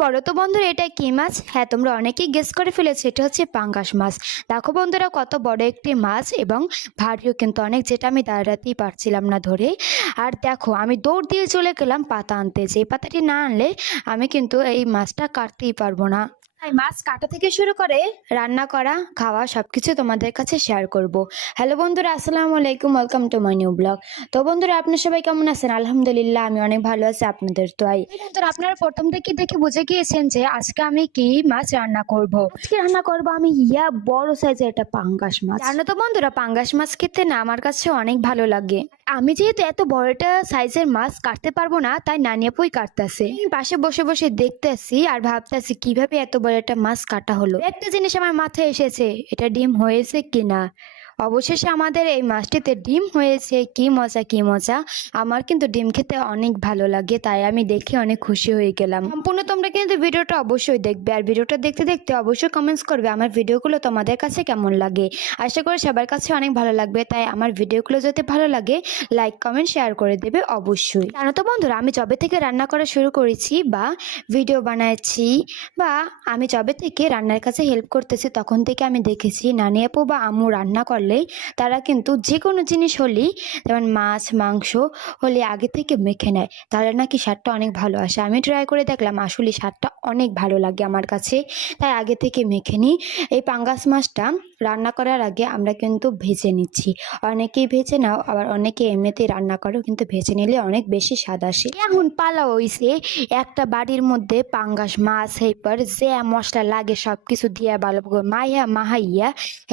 বড় তো বন্ধুরা এটা কি মাছ? হ্যাঁ তোমরা অনেকেই গেস করে ফেলেছো, এটা হচ্ছে পাঙ্গাস মাছ। দেখো বন্ধুরা কত বড় একটি মাছ এবং ভারীও কিন্তু অনেক, যেটা আমি দাঁড়াতেই পারছিলাম না ধরে। আর দেখো, আমি দৌড় দিয়ে চলে গেলাম পাতা আনতে। যে পাতাটি না আনলে আমি কিন্তু এই মাছটা কাটতেই পারব না। তাই মাছ কাটা থেকে শুরু করে রান্না করা, খাওয়া সব কিছু তোমাদের কাছে শেয়ার করব। হ্যালো বন্ধুরা, আসসালামু আলাইকুম welcome to my new blog তো বন্ধুরা, আপনার সবাই কেমন আছেন? আলহামদুলিল্লাহ, আমি অনেক ভালো আছি, আপনাদের তো আই। আপনারা প্রথম থেকে দেখে বুঝে গিয়েছেন যে আজকে আমি কি মাছ রান্না করব। আজকে রান্না করব আমি ইয়া বড় সাইজের একটা পাঙ্গাস মাছ। জানো তো বন্ধুরা, পাঙ্গাস মাছ খেতে না আমার কাছে অনেক ভালো লাগে। আমি যেহেতু এত বড়টা সাইজের মাছ কাটতে পারব না, তাই নানিয়াপুই কাটতেছে। পাশে বসে বসে দেখতেছি আর ভাবতেছি কীভাবে এত বড় একটা মাছ কাটা হলো। একটা জিনিস আমার মাথায় এসেছে এটা ডিম হয়েছে কিনা? অবশেষে আমাদের এই মাছটিতে ডিম হয়েছে। কি মজা কি মজা। আমার কিন্তু ডিম খেতে অনেক ভালো লাগে, তাই আমি দেখে অনেক খুশি হয়ে গেলাম। সম্পূর্ণ তোমরা কিন্তু ভিডিওটা অবশ্যই দেখবে, আর ভিডিওটা দেখতে দেখতে অবশ্যই কমেন্টস করবে আমার ভিডিওগুলো তোমাদের কাছে কেমন লাগে। আশা করি সবার কাছে অনেক ভালো লাগবে, তাই আমার ভিডিওগুলো যদি ভালো লাগে লাইক কমেন্ট শেয়ার করে দেবে অবশ্যই। জানো তো বন্ধুরা, আমি যবে থেকে রান্না করা শুরু করেছি বা ভিডিও বানাচ্ছি বা আমি যবে থেকে রান্নার কাছে হেল্প করতেছি, তখন থেকে আমি দেখেছি, নানি আপু বা আমু রান্না করলে তারা কিন্তু যে কোনো জিনিস হলেই, যেমন মাছ, মাংস হলে আগে থেকে মেখে নেয়। তাহলে নাকি স্বাদটা অনেক ভালো আসে। আমি ট্রাই করে দেখলাম, আসলে স্বাদটা অনেক ভালো লাগে আমার কাছে। তাই আগে থেকে মেখে নিই। এই পাঙ্গাস মাছটা রান্না করার আগে আমরা কিন্তু ভেজে নিচ্ছি। অনেকেই ভেজে নাও, আবার অনেকে এমনিতেই রান্না করো, কিন্তু ভেজে নিলে অনেক বেশি স্বাদ আসে। এখন পালা হইছে, একটা বাড়ির মধ্যে পাঙ্গাস মাছ এই পর যে মশলা লাগে সব কিছু দিয়ে ভালো মাইয়া, মাহাইয়া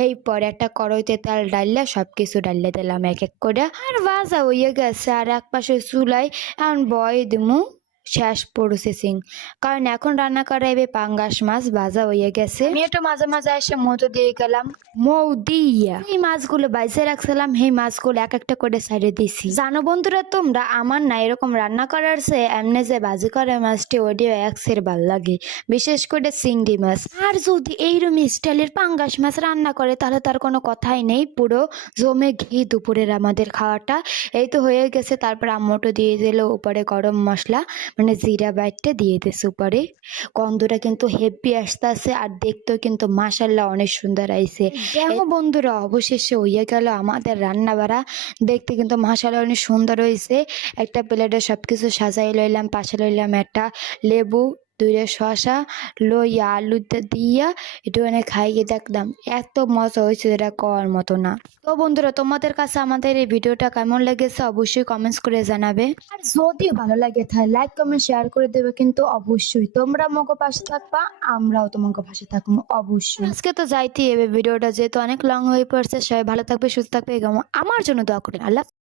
এই পর একটা কড়াইতে তেল ডাললে সব কিছু ডাললে দিলাম এক এক করে। আর বাজা হইয়া গেছে, আর এক পাশে চুলাই এখন বয় দিমু। শেষ প্রসেসিং কারণ এখন রান্না করা এবে পাঙ্গাস মাছ ভাজা হয়ে গেছে। আমি একটু মাঝে মাঝে এসে মতো দিয়ে গেলাম। মৌ দিয়া। এই মাছগুলো বাইসে রাখছিলাম এই মাছগুলো এক একটা করে সাইডে দিছি। জানো বন্ধুরা তোমরা আমার না এরকম রান্না করার সে এমনি যে বাজি করে মাছটি ওডিও একসের ভালো লাগে। বিশেষ করে চিংড়ি মাছ। আর যদি এইরকম স্টাইলের পাঙ্গাস মাছ রান্না করে তাহলে তার কোনো কথাই নেই। পুরো জমে ঘি দুপুরের আমাদের খাওয়াটা। এই তো হয়ে গেছে তারপর আম্মটো দিয়ে দিল উপরে গরম মশলা। মানে জিরা বাইটটা দিয়ে দিয়েছে উপরে। কন্দটা কিন্তু হেভি আসতেছে আর দেখতেও কিন্তু মাসাল্লাহ অনেক সুন্দর আইসে এখন বন্ধুরা অবশেষে হইয়া গেল আমাদের রান্না বাড়া দেখতে কিন্তু মাসাল্লাহ অনেক সুন্দর হয়েছে একটা প্লেটে সব কিছু সাজাই লইলাম পাশে লইলাম একটা লেবু দুইটা শশা লইয়া আলুতে দিয়া একটুখানি খাইয়ে দেখলাম, এত মজা হয়েছে যেটা করার মতো না। তো বন্ধুরা, তোমাদের কাছে আমাদের এই ভিডিওটা কেমন লেগেছে অবশ্যই কমেন্টস করে জানাবে। আর যদি ভালো লাগে তাহলে লাইক কমেন্ট শেয়ার করে দেবে কিন্তু অবশ্যই। তোমরা মগো পাশে থাকবা, আমরাও তোমাকে পাশে থাকব অবশ্যই। আজকে তো যাইতে হবে, ভিডিওটা যেহেতু অনেক লং হয়ে পড়ছে, সবাই ভালো থাকবে, সুস্থ থাকবে এবং আমার জন্য দোয়া করেন আল্লাহ